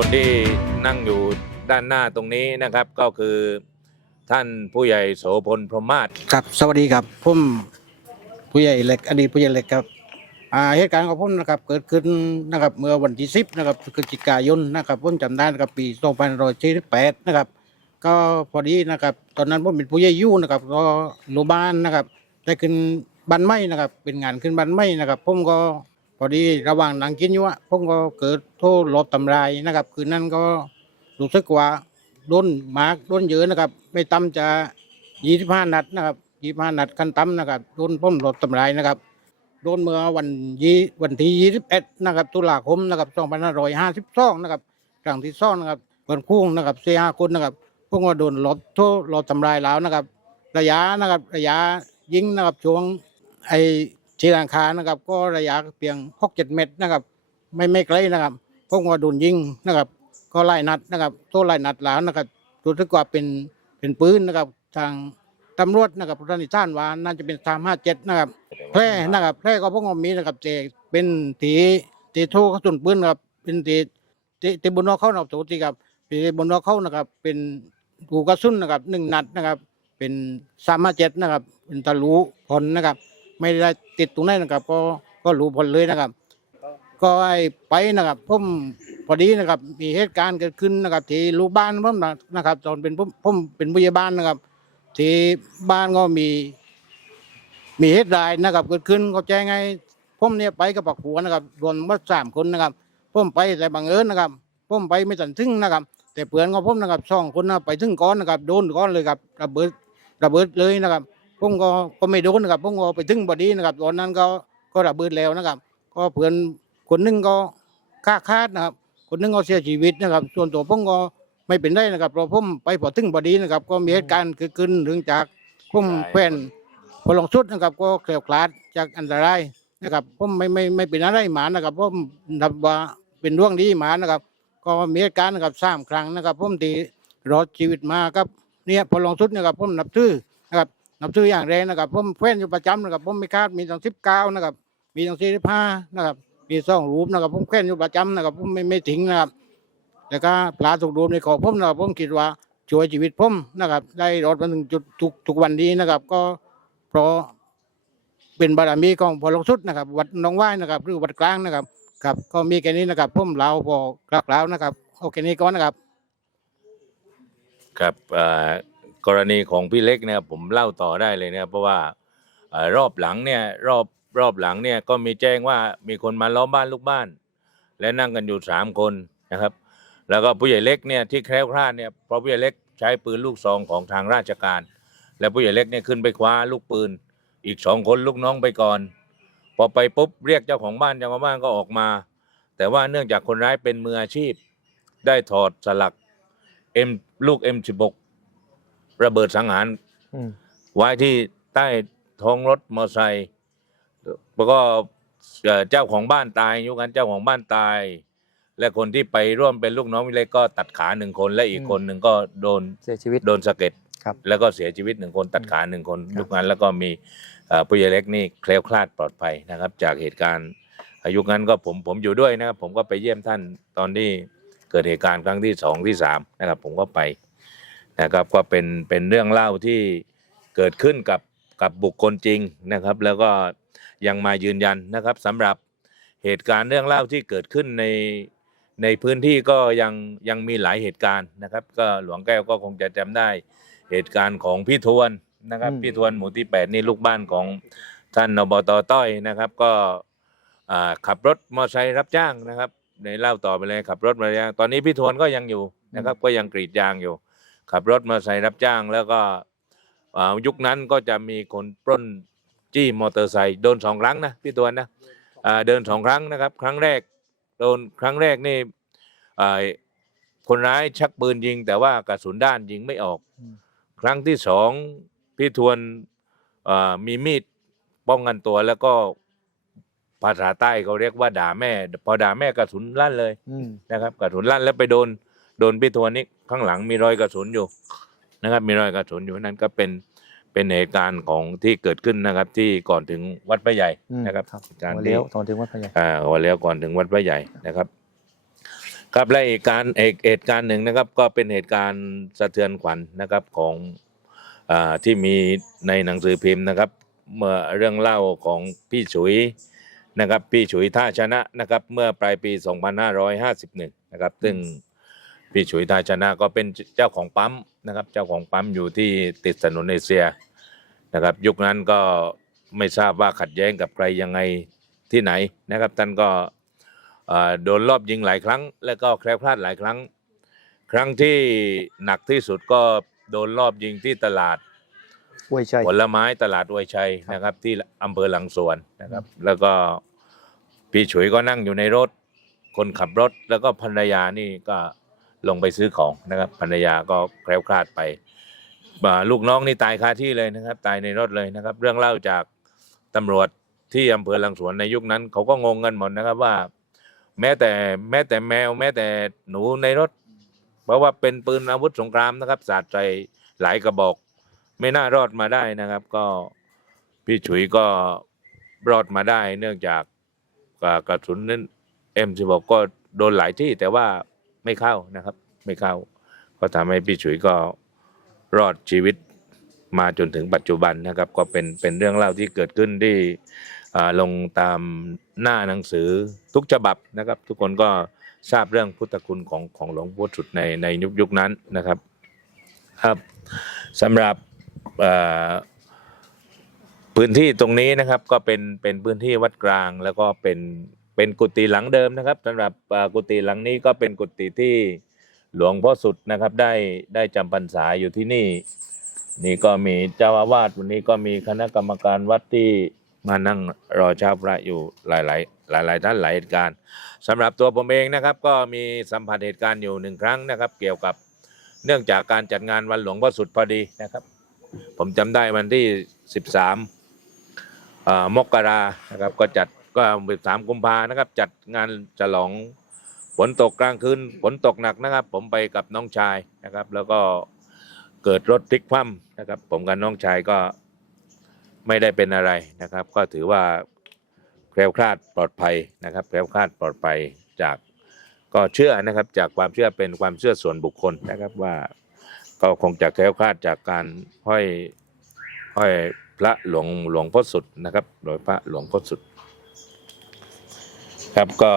คนที่นั่งอยู่ด้านหน้าตรงนี้นะครับ ก็คือท่านผู้ใหญ่โสพลพรหมาศครับสวัสดีครับผมผู้ใหญ่เล็กอดีตผู้ใหญ่เล็กครับอ่าเหตุการณ์ของผมนะครับเกิดขึ้นนะครับเมื่อวันที่สิบนะครับพฤศจิกายนนะครับผมจำได้นะครับปีสองพันร้อยสี่สิบแปดนะครับ ก็พอดีนะครับ ตอนนั้นผมเป็นผู้ใหญ่ยู่นะครับก็รงพยาบาลนะครับได้ขึ้นบันไม้นะครับ เป็นงานขึ้นบันไม้นะครับผมก็ พอดีระหว่างนั่งกินอยู่อะผมก็เกิดโทษลบตำรายนะครับ คืนนั้นก็รู้สึกว่าโดนหมากโดนเยอะนะครับ ไม่ต่ำจะยี่สิบห้านัดนะครับยี่สิบห้านัดขั้นต่ำนะครับโดนผมลบตำรายนะครับโดนเมื่อวันยี่วันที่ยี่สิบเอ็ดนะครับตุลาคมนะครับสองพันห้าร้อยห้าสิบสองนะครับครั้งที่สองนะครับเปิดคู่นะครับเสียห้าคนนะครับพวกว่าโดนลบโทษลบทำลายแล้วนะครับ ระยะนะครับระยะยิงนะครับช่วงไอ ชีลังคานะครับ ก็ระยะเพียงหกเจ็ดเมตรนะครับ ไม่ไม่ไกลนะครับพวกว่าโดนยิงนะครับ ก็ไล่นัดนะครับโทษไล่นัดแล้วนะครับรู้สึกว่าเป็นเป็นปืนนะครับ ทางตำรวจนะครับรันิท่านว่าน่าจะเป็นสามห้าเจ็ดนะครับแพร่นะครับแพร่ก็พวกมีนะครับแต่เป็นตีตีโทกระสุนปืนนะครับเป็นตีตีตีบนนอกเข้านะครับตีครับตีบนนอกเข้านะครับ เป็นกูกระสุนนะครับหนึ่งนัดนะครับ เป็นสามห้าเจ็ดนะครับ เป็นทะลุพลนะครับ ไม่ได้ติดตรงไหนนะครับ ก็ก็รู้ผลเลยนะครับ ก็ไอ้ไปนะครับผมพอดีนะครับ มีเหตุการณ์เกิดขึ้นนะครับ ที่ลูกบ้านผมนะครับ ตอนเป็นผมผมเป็นผู้ใหญ่บ้านนะครับ ที่บ้านก็มี มีเหตุร้ายนะครับ เกิดขึ้นเขาแจ้งให้ผมเนี่ยไปกับปักหัวนะครับรวมว่าสามคนนะครับผมไปแต่บังเอิญนะครับผมไปไม่ทันถึงนะครับ แต่เพื่อนของผมนะครับสองคนนะไปถึงก้อนนะครับ โดนก้อนเลยครับระเบิดระเบิดเลยนะครับ ผมก็ก็ไม่โดนนะครับผมก็ไปถึงบอดีนะครับตอนนั้นก็ก็ระเบิดแล้วนะครับ ก็เพื่อนคนหนึงก็ฆ่าคาดนะครับ คนหนึงก็เสียชีวิตนะครับ ส่วนตัวผมก็ไม่เป็นไรนะครับเพราะผมไปพอถึงบอดีนะครับ ก็มีเหตุการณ์เกิดขึ้นเรื่องจากผมแฟนพอลงสุดนะครับ ก็แคล้วคลาดจากอันตรายนะครับผมไม่ไม่ไม่เป็นอะไรหมานะครับผมนับว่าเป็นเรื่องดีหมานะครับ ก็มีเหตุการณ์นะครับสามครั้งนะครับผมตีรอดชีวิตมาครับเนี่ยพอลงสุดนะครับผมนับถือนะครับ นับถืออย่างแรงนะครับผมแฟนอยู่ประจำนะครับผมไม่คาดมีตั้งสิบเก้านะครับ มีตั้งสี่สิบห้านะครับ มีสองรูปนะครับ ผมแฟนอยู่ประจำนะครับ ผมไม่ไม่ทิ้งนะครับแล้วก็ปลาถูกรูปในขอผมนะครับผมคิดว่าช่วยชีวิตผมนะครับ ได้รอดมาถึงจุดทุกทุกวันนี้นะครับ ก็เพราะเป็นบารมีของพอลงสุดนะครับ วัดน้องว่ายนะครับ หรือวัดกลางนะครับครับก็มีแค่นี้นะครับผมเราพอกลับแล้วนะครับโอเคนี้ก่อนนะครับ ครับเอ่อ กรณีของพี่เล็กเนี่ยผมเล่าต่อได้เลยเนะครับเพราะว่าเอ่อรอบหลังเนี่ยรอบรอบหลังเนี่ยก็มีแจ้งว่ามีคนมาล้อมบ้านลูกบ้าน และนั่งกันอยู่สามคนนะครับ แล้วก็ผู้ใหญ่เล็กเนี่ยที่แคล้วคลาดเนี่ยเพราะผู้ใหญ่เล็กใช้ปืนลูกซองของทางราชการ และผู้ใหญ่เล็กเนี่ยขึ้นไปคว้าลูกปืน อีกสองคนลูกน้องไปก่อน พอไปปุ๊บเรียกเจ้าของบ้านเจ้าของบ้านก็ออกมา แต่ว่าเนื่องจากคนร้ายเป็นมืออาชีพ ได้ถอดสลักเอ็มลูก M16 ระเบิดสังหารอืมไว้ที่ใต้ท้องรถมอเตอร์ไซค์แล้วก็เอ่อเจ้าของบ้านตายยุคนั้นเจ้าของบ้านตาย และคนที่ไปร่วมเป็นลูกน้องวิเลยก็ตัดขาหนึ่งคนและอีกคนหนึ่งก็โดนเสียชีวิตโดนสะเก็ดครับแล้วก็เสียชีวิตหนึ่งคนตัดขาหนึ่งคนครับยุคนั้นแล้วก็มีเอ่อผู้ใหญ่เล็กนี่แคล้วคลาดปลอดภัยนะครับ จากเหตุการณ์อายุคนั้นก็ผมผมอยู่ด้วยนะครับ ผมก็ไปเยี่ยมท่านตอนที่เกิดเหตุการณ์ครั้งที่สองที่สามนะครับ ผมก็ไป นะครับก็เป็นเป็นเรื่องเล่าที่เกิดขึ้นกับกับบุคคลจริงนะครับ แล้วก็ยังมายืนยันนะครับสำหรับเหตุการณ์เรื่องเล่าที่เกิดขึ้นในในพื้นที่ก็ยังยังมีหลายเหตุการณ์นะครับ ก็หลวงแก้วก็คงจะจำได้เหตุการณ์ของพี่ทวนนะครับ พี่ทวนหมู่ที่แปดนี่ลูกบ้านของท่านอบตต้อยนะครับ ก็ขับรถมอเตอร์ไซค์รับจ้างนะครับในเล่าต่อไปเลยขับรถมารับจ้างตอนนี้พี่ทวนก็ยังอยู่นะครับ ก็ยังกรีดยางอยู่ ขับรถมอเตอร์ไซค์รับจ้างแล้วก็อ่ายุคนั้นก็จะมีคนปล้นจี้มอเตอร์ไซค์โดนสองครั้งนะพี่ทวนนะอ่าเดินสองครั้งนะครับ ครั้งแรกโดนครั้งแรกนี่อ่าคนร้ายชักปืนยิง แต่ว่ากระสุนด้านยิงไม่ออกอืมครั้งที่สองพี่ทวนเอ่อมีมีดป้องกันตัวแล้วก็ภาษาใต้เขาเรียกว่าด่าแม่ พอด่าแม่กระสุนลั่นเลยอืมนะครับกระสุนลั่นแล้วไปโดนโดนพี่ทวนนี่ ข้างหลังมีรอยกระสุนอยู่นะครับ มีรอยกระสุนอยู่นั่นก็เป็นเป็นเหตุการณ์ของที่เกิดขึ้นนะครับ ที่ก่อนถึงวัดพระใหญ่อืมนะครับครับเหตุการณ์หัวที่เลี้ยวตอนถึงวัดพระใหญ่อ่าวันแล้วก่อนถึงวัดพระใหญ่นะครับ ครับและเหตุการณ์เหตุเหตุการณ์หนึ่งนะครับ ก็เป็นเหตุการณ์สะเทือนขวัญนะครับของอาที่มีในหนังสือพิมพ์นะครับ เมื่อเรื่องเล่าของพี่ฉุยนะครับ พี่ฉุยท่าชนะนะครับ เมื่อปลายปี 2551 นะครับ ซึ่ง พี่ฉุยท่าชนะก็เป็นเจ้าของปั๊มนะครับ เจ้าของปั๊มอยู่ที่ติดถนนเอเชียนะครับ ยุคนั้นก็ไม่ทราบว่าขัดแย้งกับใครยังไงที่ไหนนะครับท่านก็เอ่อโดนรอบยิงหลายครั้ง แล้วก็แคล้วคลาดหลายครั้ง ครั้งที่หนักที่สุดก็โดนรอบยิงที่ตลาดอวยชัยผลไม้ตลาดอวยชัยนะครับ ที่อำเภอหลังสวนนะครับ แล้วก็พี่ฉุยก็นั่งอยู่ในรถ คนขับรถแล้วก็ภรรยานี่ก็ ลงไปซื้อของนะครับภรรยาก็แคล้วคลาดไปลูกน้องนี่ตายคาที่เลยนะครับ ตายในรถเลยนะครับ เรื่องเล่าจากตำรวจที่อำเภอหลังสวนในยุคนั้น เขาก็งงกันหมดนะครับว่า แม้แต่แม้แต่แมว แม้แต่หนูในรถ เพราะว่าเป็นปืนอาวุธสงครามนะครับสาดใส่หลายกระบอก ไม่น่ารอดมาได้นะครับ ก็พี่ฉุยก็รอดมาได้ เนื่องจากกระสุนนั้นเอ็มสิบก็โดนหลายที่แต่ว่า ไม่เข้านะครับ ไม่เข้า ก็ทำให้พี่ฉุยก็รอดชีวิตมาจนถึงปัจจุบันนะครับ ก็เป็นเป็นเรื่องเล่าที่เกิดขึ้นที่ลงตามหน้าหนังสือทุกฉบับนะครับ ทุกคนก็ทราบเรื่องพุทธคุณของของหลวงพ่อสุดในในยุคยุคนั้นนะครับครับสำหรับพื้นที่ตรงนี้นะครับก็เป็นเป็นพื้นที่วัดกลางแล้วก็เป็น เป็นกุฏิหลังเดิมนะครับสำหรับกุฏิหลังนี้ก็เป็นกุฏิที่หลวงพ่อสุดนะครับได้ได้จำพรรษาอยู่ที่นี่ นี่ก็มีเจ้าอาวาสวันนี้ก็มีคณะกรรมการวัดที่มานั่งรอเช้าพระอยู่หลายหลายหลายหลายท่านหลายเหตุการณ์สำหรับตัวผมเองนะครับ ก็มีสัมผัสเหตุการณ์อยู่หนึ่งครั้งนะครับ เกี่ยวกับเนื่องจากการจัดงานวันหลวงพ่อสุดพอดีนะครับ ผมจำได้วันที่ 13อ่ามกรานะครับก็จัด ก็13กุมภานะครับ จัดงานฉลองฝนตกกลางคืนฝนตกหนักนะครับ ผมไปกับน้องชายนะครับ แล้วก็เกิดรถพลิกคว่ำนะครับ ผมกับน้องชายก็ไม่ได้เป็นอะไรนะครับ ก็ถือว่าแคล้วคลาดปลอดภัยนะครับแคล้วคลาดปลอดภัยจากก็เชื่อนะครับ จากความเชื่อเป็นความเชื่อส่วนบุคคลนะครับว่าก็คงจะแคล้วคลาดจากการห้อยห้อยพระหลวงหลวงพ่อสุดนะครับ โดยพระหลวงพ่อสุด ครับก็